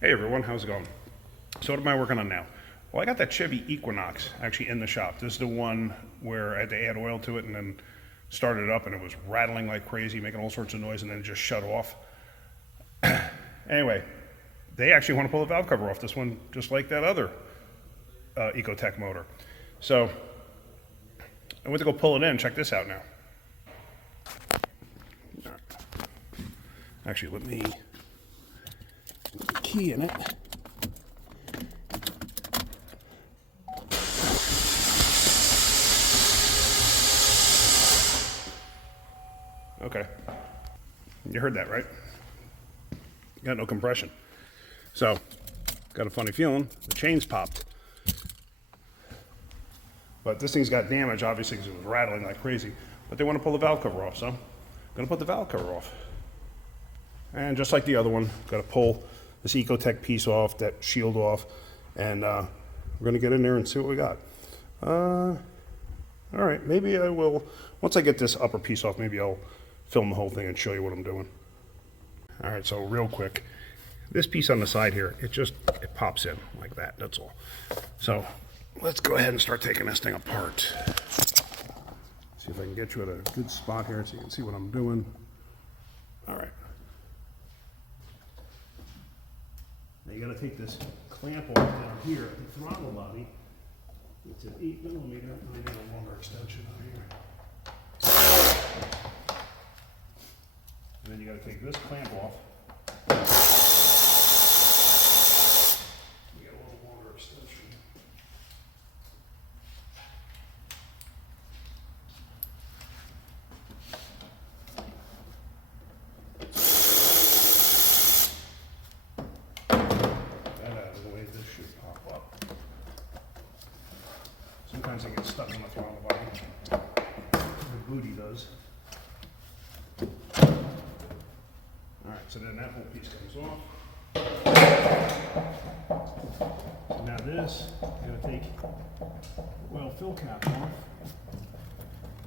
Hey everyone, how's it going? So what am I working on now? Well, I got that Chevy Equinox actually in the shop. This is the one where I had to add oil to it and then started it up and it was rattling like crazy, making all sorts of noise, and then it just shut off. Anyway, they actually want to pull the valve cover off this one just like that other Ecotec motor. So I went to go pull it in. Check this out now. Actually, let me put the key in it. Okay. You heard that, right? Got no compression. So, got a funny feeling the chain's popped. But this thing's got damage, obviously, because it was rattling like crazy. But they want to pull the valve cover off, so I'm going to put the valve cover off. And just like the other one, got to pull this Ecotec piece off, that shield off, and we're going to get in there and see what we got. All right, maybe I will, once I get this upper piece off, maybe I'll film the whole thing and show you what I'm doing. All right, so real quick, this piece on the side here, it pops in like that, that's all. So let's go ahead and start taking this thing apart. See if I can get you at a good spot here so you can see what I'm doing. All right. Now you gotta take this clamp off down here at the throttle body. It's an 8mm, let me get a longer extension on here. And then you gotta take this clamp off. We get a little longer extension. Sometimes it gets stuck on the throttle body. The booty does. Alright, so then that whole piece comes off. So now this, I'm going to take the oil fill cap off.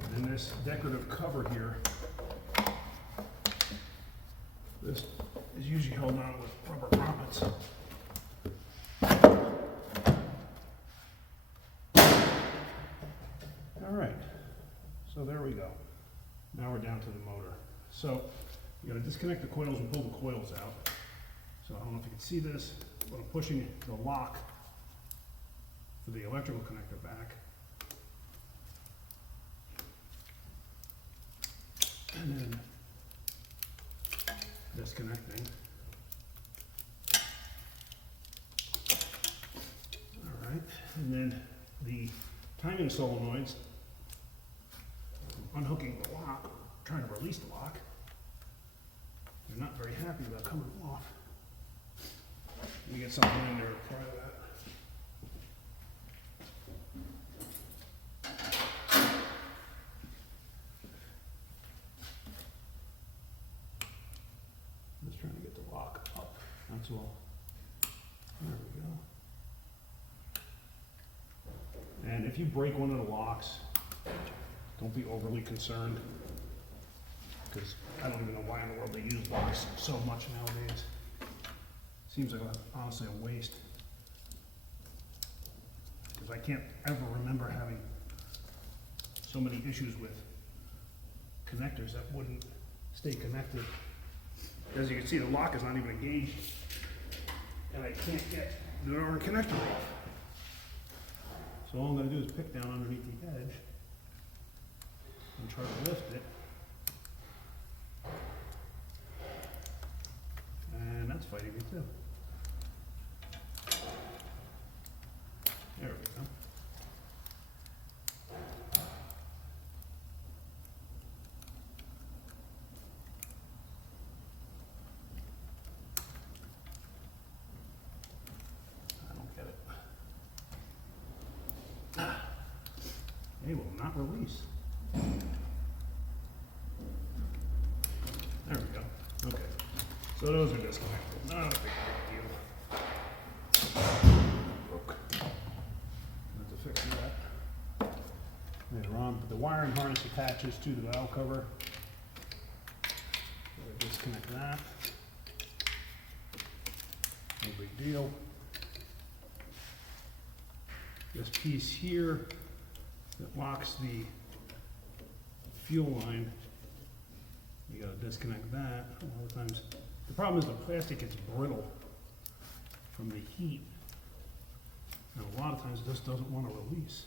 And then this decorative cover here, this is usually held on with rubber grommets. All right, so there we go. Now we're down to the motor. So you got to disconnect the coils and pull the coils out. So I don't know if you can see this, but I'm pushing the lock for the electrical connector back. And then disconnecting. All right, and then the timing solenoids. Unhooking the lock, trying to release the lock. They're not very happy about coming off. Let me get something in there to try that. Just trying to get the lock up, that's all. There we go. And if you break one of the locks, don't be overly concerned, because I don't even know why in the world they use locks so much nowadays. Seems like honestly a waste, because I can't ever remember having so many issues with connectors that wouldn't stay connected. As you can see, the lock is not even engaged, and I can't get the darn connector off. So all I'm going to do is pick down underneath the edge and try to lift it. And that's fighting me too. There we go. I don't get it. They will not release. There we go. Okay. So those are disconnected. Not a big deal. Broke. Have to fix that later on. But the wiring harness attaches to the valve cover. So disconnect that. No big deal. This piece here that locks the fuel line, you gotta disconnect that. A lot of times, the problem is the plastic gets brittle from the heat, and a lot of times this doesn't want to release.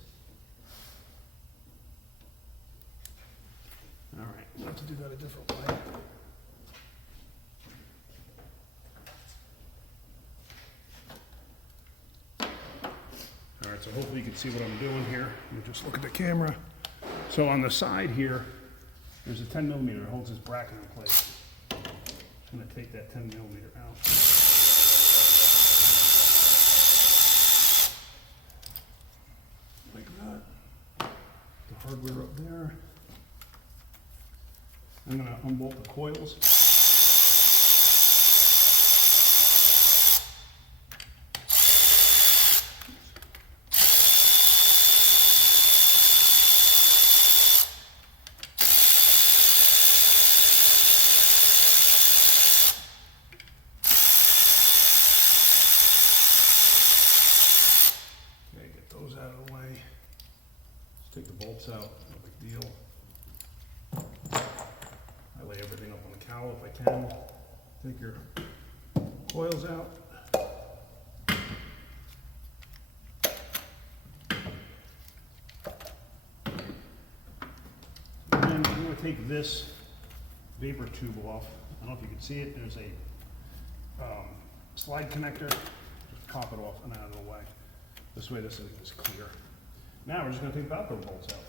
All right, we'll have to do that a different way. All right, so hopefully you can see what I'm doing here. Let me just look at the camera. So on the side here, there's a 10 millimeter that holds this bracket in place. I'm gonna take that 10 millimeter out. Like that. The hardware up there. I'm gonna unbolt the coils. Take the bolts out, no big deal. I lay everything up on the cowl if I can. Take your coils out. And then I'm going to take this vapor tube off. I don't know if you can see it. There's a slide connector. Just pop it off and out of the way. This way this is clear. Now we're just going to take the Velcro bolts out.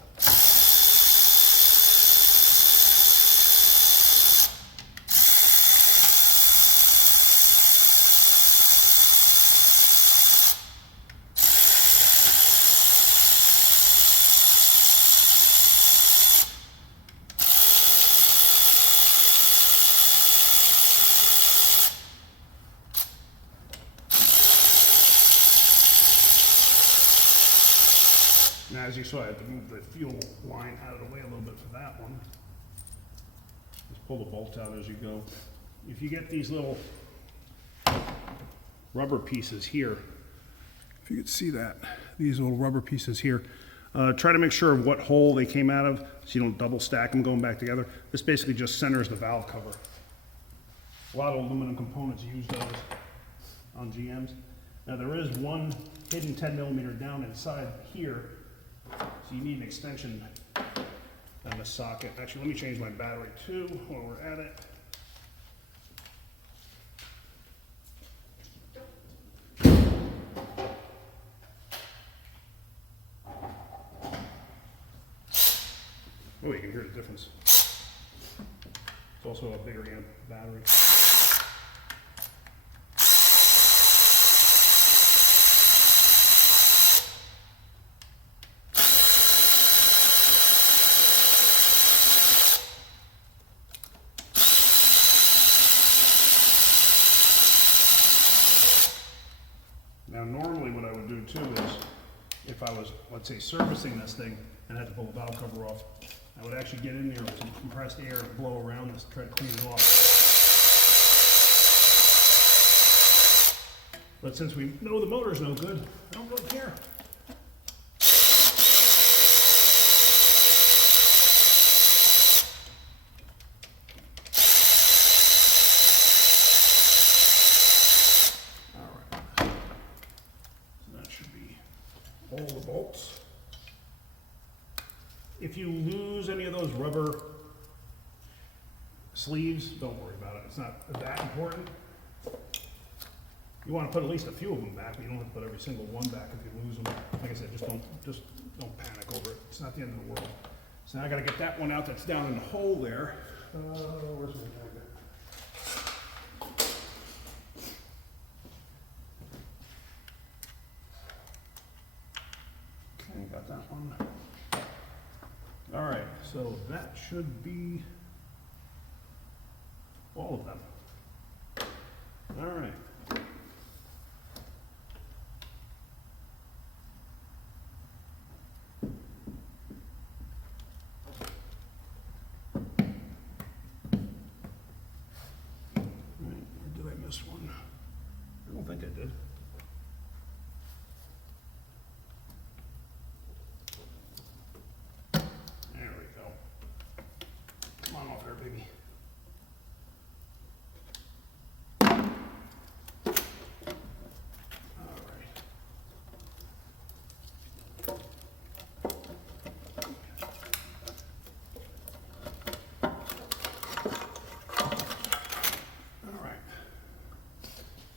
Now, as you saw, I had to move the fuel line out of the way a little bit for that one. Just pull the bolts out as you go. If you get these little rubber pieces here, if you could see that, these little rubber pieces here, try to make sure of what hole they came out of so you don't double stack them going back together. This basically just centers the valve cover. A lot of aluminum components use those on GMs. Now there is one hidden 10 millimeter down inside here. So you need an extension on the socket. Actually, let me change my battery too while we're at it. Oh, you can hear the difference. It's also a bigger amp battery. Now normally what I would do too is, if I was, let's say, servicing this thing and had to pull the valve cover off, I would actually get in there with some compressed air and blow around this, try to clean it off. But since we know the motor's no good, I don't really care. All the bolts. If you lose any of those rubber sleeves, don't worry about it. It's not that important. You want to put at least a few of them back, but you don't have to put every single one back if you lose them. Like I said, just don't panic over it. It's not the end of the world. So now I got to get that one out that's down in the hole there. Where's my magnet? Got that one. All right, so that should be all of them. All right. Or did I miss one? No. don't think I did. There we go. Come on off there, baby. All right. All right.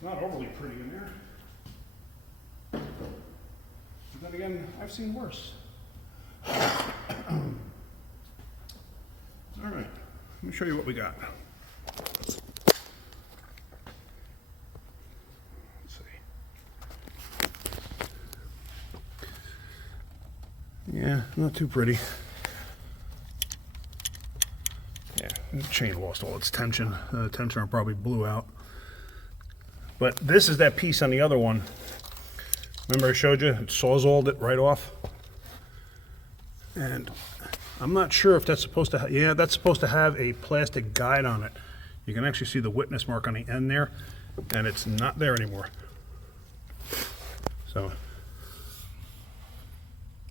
Not overly pretty in there. But then again, I've seen worse. All right, let me show you what we got. Let's see. Yeah, not too pretty. Yeah, the chain lost all its tension. The tensioner probably blew out. But this is that piece on the other one. Remember I showed you? It sawzalled it right off. And I'm not sure if that's supposed to, yeah, that's supposed to have a plastic guide on it. You can actually see the witness mark on the end there, and it's not there anymore. So,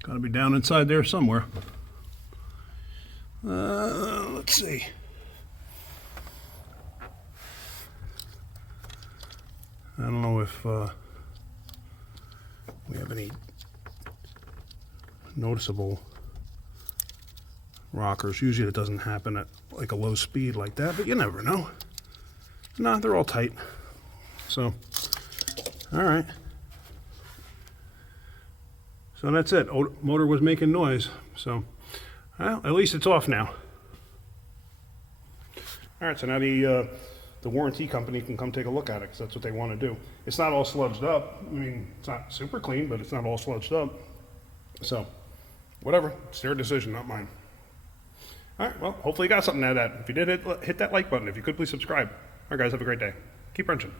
gotta be down inside there somewhere. Let's see. I don't know if we have any noticeable rockers. Usually it doesn't happen at like a low speed like that, but you never know. No, they're all tight. So, all right. So that's it. Motor was making noise. So, well, at least it's off now. All right, so now the warranty company can come take a look at it because that's what they want to do. It's not all sludged up. I mean, it's not super clean, but it's not all sludged up. So, whatever. It's their decision, not mine. All right, well, hopefully you got something out of that. If you did, hit that like button. If you could, please subscribe. All right, guys, have a great day. Keep wrenching.